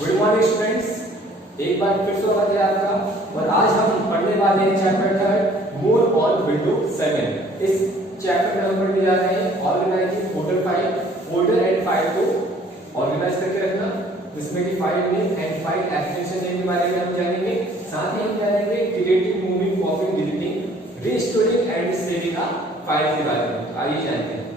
Good morning students, एक बार फिर स्वागत है आपका। और आज हम पढ़ने वाले हैं chapter third more on window 7। इस चैप्टर में हम पढ़ने जा रहे हैं ऑर्गेनाइजिंग फोल्डर एंड फाइल को ऑर्गेनाइज करके रखना, जिसमें कि file name and file extension name के बारे में हम जानेंगे। साथ ही हम जानेंगे creating, moving, कॉपिंग, deleting, restoring and saving a file के बारे में। आइए जानते हैं।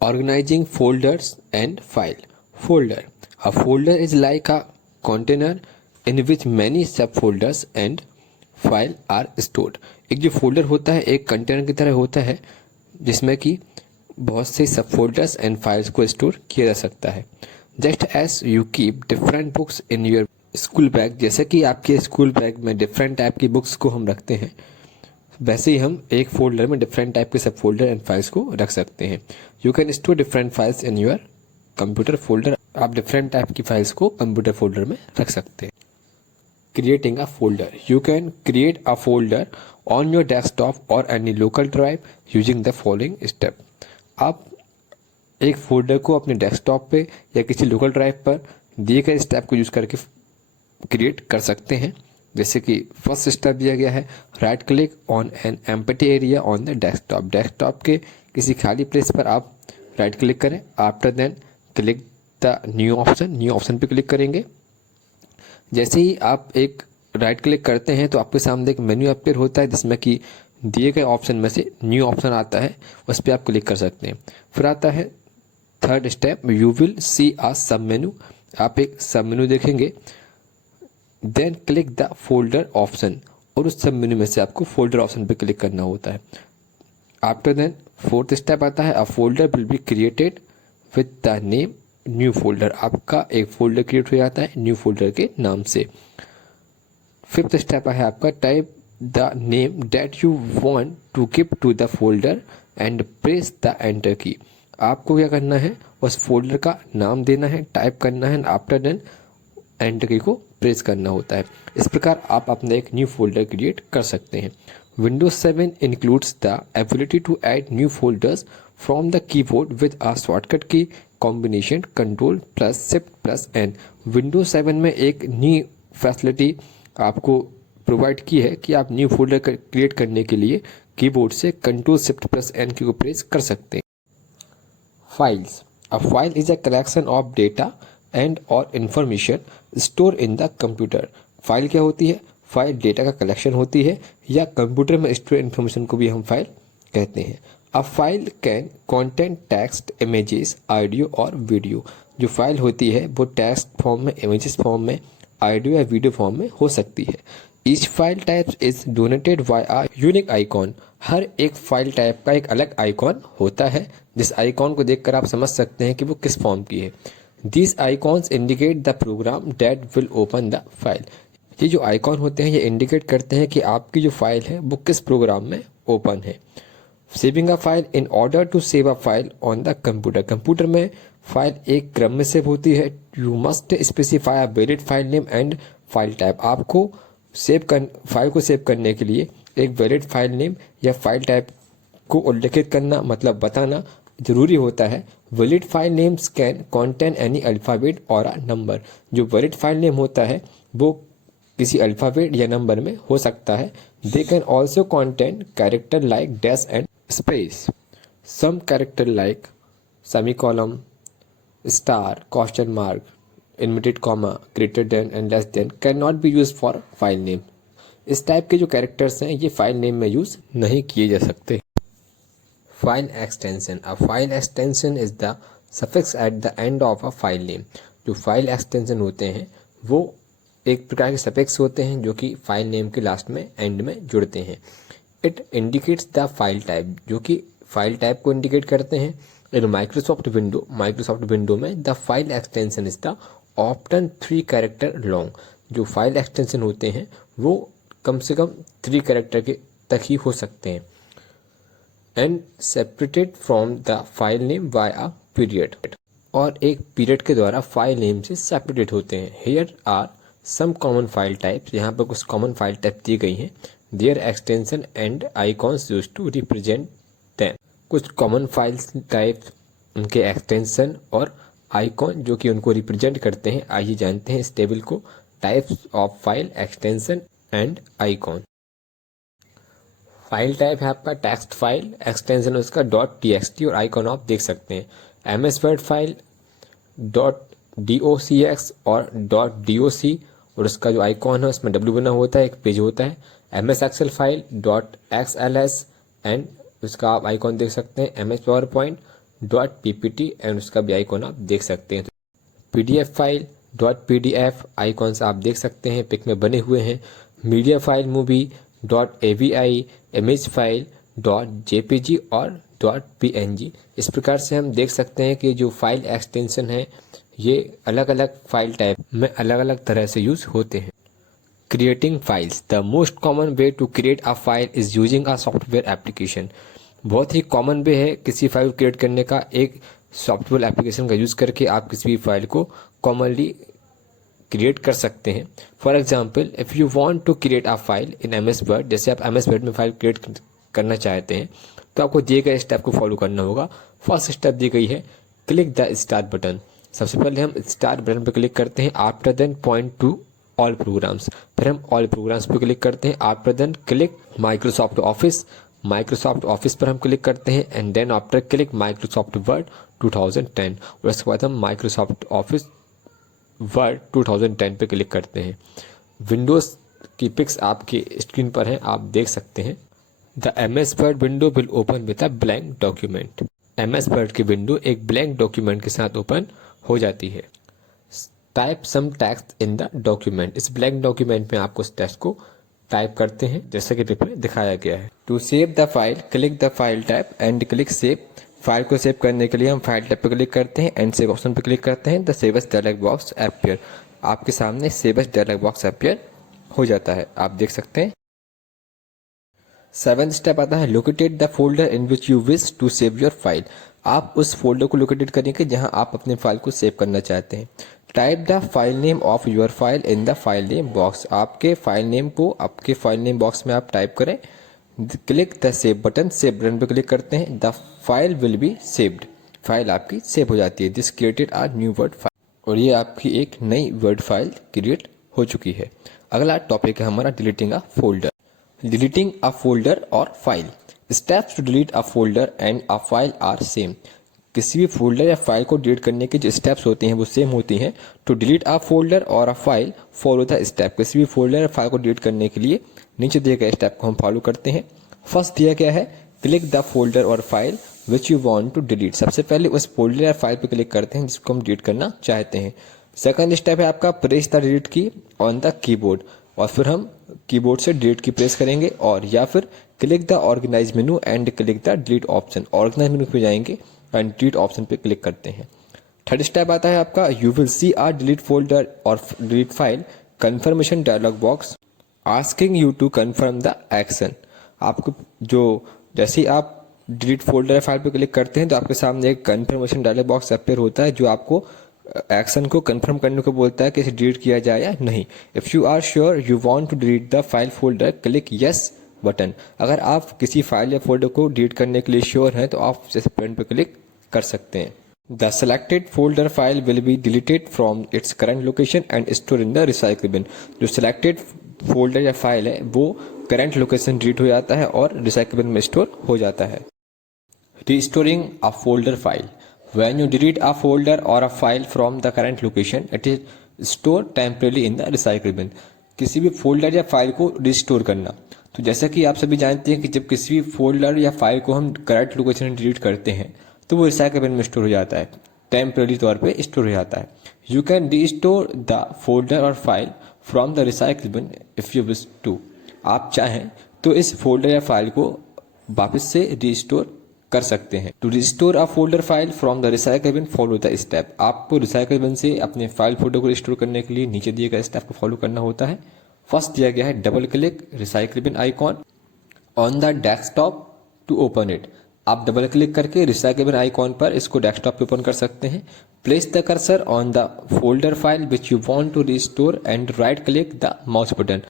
Organizing folders and file. Folder. A folder is like a container in which many subfolders and file are stored. एक जो फोल्डर होता है एक कंटेनर की तरह होता है जिसमें कि बहुत से सब फोल्डर्स एंड फाइल्स को स्टोर किया जा सकता है। Just as you keep different books in your school bag, जैसे कि आपके स्कूल बैग में डिफरेंट टाइप की बुक्स को हम रखते हैं, वैसे ही हम एक फोल्डर में डिफरेंट टाइप के सब फोल्डर एंड फाइल्स को रख सकते हैं। You can store different files in your computer folder. आप डिफरेंट टाइप की फाइल्स को कंप्यूटर फोल्डर में रख सकते हैं। Creating a folder. You can create a folder on your desktop or any local drive using the following step. आप एक folder को अपने डेस्कटॉप पे या किसी लोकल ड्राइव पर दिए गए स्टेप को यूज करके क्रिएट कर सकते हैं। जैसे कि फर्स्ट स्टेप दिया गया है, right click on an empty area on the desktop. Desktop के किसी खाली प्लेस पर आप राइट क्लिक करें। After then click the new option पे क्लिक करेंगे। जैसे ही आप एक राइट क्लिक करते हैं तो आपके सामने एक मेन्यू अपीयर होता है जिसमें कि दिए गए ऑप्शन में से न्यू ऑप्शन आता है, उस पर आप क्लिक कर सकते हैं। फिर आता है third step, you will see a sub menu. आप एक सब मेनू देखेंगे। Then click the folder option, और उस सब मेनू में से आपको फोल्डर ऑप्शन पे क्लिक करना होता है। आफ्टर देन फोर्थ स्टेप आता है, a folder will be created with the name new folder. आपका एक फोल्डर क्रिएट हो जाता है न्यू फोल्डर के नाम से। फिफ्थ स्टेप है आपका, type the name that you want to give to the folder and press the enter key. आपको क्या करना है, उस फोल्डर का नाम देना है, टाइप करना है, आफ्टर देन एंटर की को प्रेस करना होता है। इस प्रकार आप अपना एक न्यू फोल्डर क्रिएट कर सकते हैं। Windows 7 includes the ability to add new folders from the keyboard with a shortcut key combination Ctrl plus Shift plus N। Windows 7 में एक न्यू फैसिलिटी आपको प्रोवाइड की है कि आप न्यू फोल्डर क्रिएट करने के लिए कीबोर्ड से Ctrl Shift plus N की को प्रेस कर सकते हैं। Files. A file is a collection of data and or information stored in the computer. File क्या होती है? फाइल डेटा का कलेक्शन होती है, या कंप्यूटर में स्टोर इन्फॉर्मेशन को भी हम फाइल कहते हैं। A file can contain text, images, audio और वीडियो। जो फाइल होती है वो टेक्स्ट फॉर्म में, इमेजेस फॉर्म में, ऑडियो या वीडियो फॉर्म में हो सकती है। Each file type is donated by a unique icon. हर एक फाइल टाइप का एक अलग आइकॉन होता है, जिस आइकॉन को देखकर आप समझ सकते हैं कि वो किस फॉर्म की है। These icons indicate the program that will open the file. ये जो आइकॉन होते हैं ये इंडिकेट करते हैं कि आपकी जो फाइल है वो किस प्रोग्राम में ओपन है। Saving a file, in order to save a file on the computer. Computer में फाइल एक क्रम में सेव होती है। You must specify a valid file name and file type. आपको फाइल को सेव करने के लिए एक वैलिड फाइल नेम या फाइल टाइप को उल्लेखित करना, मतलब बताना जरूरी होता है। Valid file names can contain any alphabet और अ नंबर। जो वैलिड फाइल नेम होता है वो किसी अल्फाबेट या नंबर में हो सकता है। They can also contain character like dash and space. Some character like semicolon, star, question mark, inverted comma, greater than and less than can not be use for file name. इस type के जो characters हैं ये file name में use नहीं किए जा सकते। File extension. A file extension is the suffix at the end of a file name. जो फाइल एक्सटेंशन होते हैं वो एक प्रकार के सफिक्स होते हैं जो कि फाइल नेम के लास्ट में, एंड में जुड़ते हैं। It indicates the file type, जो कि फाइल टाइप को इंडिकेट करते हैं। इन माइक्रोसॉफ्ट विंडो में the file extension is the often 3 character long. जो फाइल एक्सटेंशन होते हैं वो कम से कम 3 कैरेक्टर के तक ही हो सकते हैं। And separated from the file name by a period, और एक पीरियड के द्वारा फाइल नेम से सेपरेटेड होते हैं। Here are some common file types. यहाँ पर कुछ कॉमन फाइल टाइप दी गई हैं। Their extension and icons used to represent them. कुछ कॉमन फाइल्स टाइप, उनके एक्सटेंशन और आइकॉन जो कि उनको रिप्रेजेंट करते हैं। आइए जानते हैं इस टेबल को। Types of file, extension and icon. File type है आपका टेक्स्ट फाइल, एक्सटेंशन उसका .txt और आइकॉन आप देख सकते हैं। MS वर्ड फाइल .docx और .doc और उसका जो आइकॉन है उसमें W बना होता है, एक पेज होता है। MS Excel file .xls and उसका आप आइकॉन देख सकते हैं। MS पावरपॉइंट .ppt एंड उसका भी आइकॉन आप देख सकते हैं। PDF फाइल .pdf आइकॉन्स आप देख सकते हैं, पिक में बने हुए हैं। Media file movie .avi, image file .jpg और .png। इस प्रकार से हम देख सकते हैं कि जो फाइल एक्सटेंशन है ये अलग अलग फाइल टाइप में अलग अलग तरह से यूज होते हैं। Creating files, the most common way to create a file is using a software application. बहुत ही कॉमन वे है किसी फाइल को क्रिएट करने का, एक सॉफ्टवेयर एप्लीकेशन का यूज करके आप किसी भी फाइल को कॉमनली क्रिएट कर सकते हैं। For example, if you want to create a file in MS Word, जैसे आप MS वर्ड में फाइल क्रिएट करना चाहते हैं तो आपको दिए गए स्टेप को फॉलो करना होगा। फर्स्ट स्टेप दी गई है क्लिक द स्टार्ट बटन। सबसे पहले हम स्टार्ट बटन पर क्लिक करते हैं। After then point to all programs, फिर हम ऑल प्रोग्राम्स पर क्लिक करते हैं। After then click Microsoft Office, Microsoft Office पर हम क्लिक करते हैं। And then after click Microsoft Word 2010 और उसके बाद हम माइक्रोसॉफ्ट ऑफिस वर्ड 2010 पे क्लिक करते हैं। विंडोज़ की पिक्स आपकी स्क्रीन पर हैं, आप देख सकते हैं। The MS Word window will open with a blank document. MS Word की विंडो एक ब्लैंक डॉक्यूमेंट के साथ ओपन हो जाती है। Type some text in the document, इस ब्लैंक डॉक्यूमेंट में आपको इस टेक्स्ट को टाइप करते हैं जैसे कि पेपर में दिखाया गया है। To save the file click the file type and click save. File को सेव करने के लिए हम फाइल टाइप पर क्लिक करते हैं एंड सेव ऑप्शन पर क्लिक करते हैं। The save as dialog box appear, आपके सामने save as dialog box appear हो जाता है, आप देख सकते हैं। 7th स्टेप आता है located the folder in which you wish to save your file. आप उस फोल्डर को लोकेटेड करेंगे जहां आप अपने फाइल को सेव करना चाहते हैं। Type the file name of your file in the file name box, आपके फाइल नेम को आपके फाइल नेम बॉक्स में आप टाइप करें। Click the save button, save button पर क्लिक करते हैं। The file will be saved, file आपकी सेव हो जाती है। This created a new Word file, और ये आपकी एक नई वर्ड फाइल क्रिएट हो चुकी है। अगला टॉपिक है हमारा deleting a folder. Deleting a folder और file, steps to delete a folder and a file are same. किसी भी फोल्डर या फाइल को डिलीट करने के जो स्टेप्स होती हैं वो सेम होती हैं। टू डिलीट अ फोल्डर और a file follow the step, किसी भी फोल्डर या फाइल को डिलीट करने के लिए नीचे दिए गए स्टेप को हम फॉलो करते हैं। फर्स्ट दिया गया है क्लिक द फोल्डर और file which you want to delete. सबसे पहले उस फोल्डर या फाइल पर क्लिक करते हैं जिसको हम डिलीट करना चाहते हैं। सेकंड स्टेप है आपका press the delete key on the keyboard, और फिर हम कीबोर्ड से डिलीट की प्रेस करेंगे, और या फिर click the organise menu and click the delete option. Organise menu पे जाएंगे एंड डिलीट ऑप्शन पे क्लिक करते हैं। थर्ड स्टेप आता है आपका you will see a delete folder और delete file confirmation dialog box asking you to confirm the action. आपको जो जैसे ही आप डिलीट फोल्डर या फाइल पे क्लिक करते हैं तो आपके सामने एक कन्फर्मेशन डायलॉग बॉक्स अपीयर होता है जो आपको एक्शन को कंफर्म करने को बोलता है कि इसे डिलीट किया जाए या नहीं। If you are sure you want to delete the file folder click yes button. अगर आप किसी फाइल या फोल्डर को डिलीट करने के लिए श्योर हैं तो आप जैसे पेन पर क्लिक कर सकते हैं। The selected folder file will be deleted from its current location and store in the recycle bin. जो सिलेक्टेड फोल्डर या फाइल है वो करंट लोकेशन डिलीट हो जाता है और रिसाइकल बिन में स्टोर हो जाता है। Restoring a folder file. When you delete a folder or a file from the current location, it is stored temporarily in the recycle bin. किसी भी फोल्डर या फाइल को रिस्टोर करना, तो जैसा कि आप सभी जानते हैं कि जब किसी भी फोल्डर या फाइल को हम करंट लोकेशन डिलीट करते हैं तो वो रिसाइकल बिन में स्टोर हो जाता है, टेम्पररी तौर पे स्टोर हो जाता है। You can restore the folder और file from the recycle bin if you wish to. आप चाहें तो इस फोल्डर या फाइल को वापस से रिस्टोर कर सकते हैं। To restore a folder file from the recycle bin follow the step. आपको रिसाइकल बिन से अपने फाइल फोल्डर को रिस्टोर करने के लिए नीचे दिए गए स्टेप को फॉलो करना होता है। फर्स्ट दिया गया है double click recycle bin icon on the desktop to open it. आप डबल क्लिक करके रिसाइकल बिन आइकॉन पर इसको डेस्कटॉप पे ओपन कर सकते हैं। Place the cursor on the folder file which you want to restore and right click the mouse button.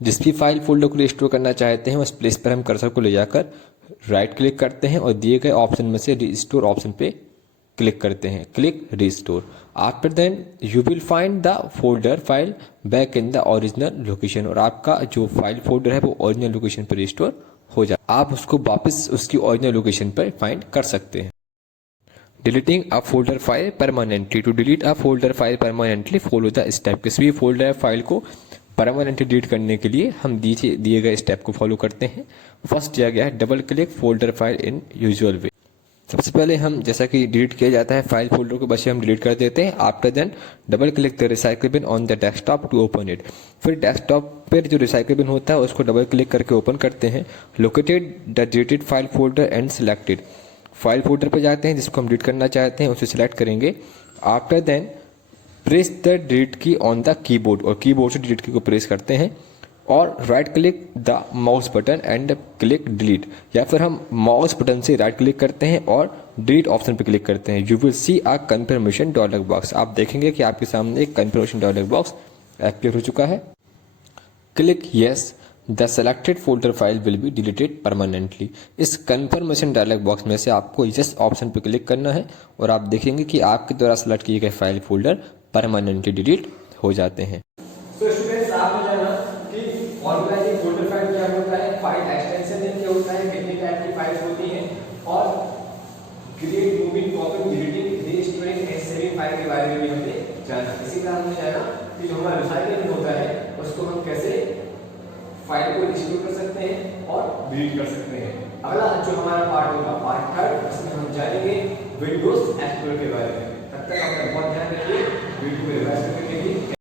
जिस भी फाइल फोल्डर को रिस्टोर करना चाहते हैं उस प्लेस पर हम कर्सर को ले जाकर राइट क्लिक करते हैं और दिए गए ऑप्शन में से रिस्टोर ऑप्शन पे क्लिक करते हैं, click restore. After then you will find the folder file back in the original location, और आपका जो फाइल फोल्डर है वो ओरिजिनल लोकेशन पर रिस्टोर हो जाए, आप उसको वापस उसकी ओरिजिनल लोकेशन पर फाइंड कर सकते हैं। Deleting a folder file permanently, to delete a folder file permanently follow the step. किसी भी फोल्डर फाइल को परमानेंटली डिलीट करने के लिए हम दिए गए स्टेप को फॉलो करते हैं। फर्स्ट दिया गया है double click folder file in usual way. सबसे पहले हम जैसा कि डिलीट किया जाता है फाइल फोल्डर को, बस हम डिलीट कर देते हैं। After then double click the recycle bin on the desktop to open it. फिर डेस्कटॉप पर जो रिसाइकल बिन होता है उसको डबल क्लिक करके ओपन करते हैं। Located the deleted file folder and selected, file folder पर जाते हैं जिसको हम डिलीट करना चाहते हैं उसे सिलेक्ट करेंगे। After then press the delete key on the keyboard, और कीबोर्ड से डिलीट की को प्रेस करते हैं और right click the mouse button and click delete, या फिर हम माउस बटन से राइट क्लिक करते हैं और डिलीट ऑप्शन पर क्लिक करते हैं। You will see a confirmation dialog box, आप देखेंगे कि आपके सामने एक कन्फर्मेशन डायलॉग बॉक्स अपीयर हो चुका है। Click yes, the selected folder file will be deleted permanently. इस कन्फर्मेशन डायलॉग बॉक्स में से आपको यस ऑप्शन पर क्लिक करना है और आप देखेंगे कि आपके द्वारा सेलेक्ट किए गए फाइल फोल्डर परमानेंटली डिलीट हो जाते हैं। सो स्टूडेंट्स, आपने जाना कि ऑर्गेनाइजिंग फोल्डर फाइल क्या होता है, फाइल एक्सटेंशन क्या होता है, कितनी टाइप की फाइल्स होती हैं, और create moving copy deleting restoring and saving file के बारे में भी हमने जाना। इसी तरह हमने जाना कि जो हमारा रिसाइकलिंग होता है उसको हम कैसे फाइल को रिस्टोर कर सकते हैं और डिलीट कर सकते हैं। अगला जो हमारा पार्ट होगा पार्ट थर्ड, उसमें हम जानेंगे विंडोज एक्सप्लोरर के बारे में। तब तक अपना बहुत ध्यान रखिए, वीडियो को रिवाइज करने के लिए।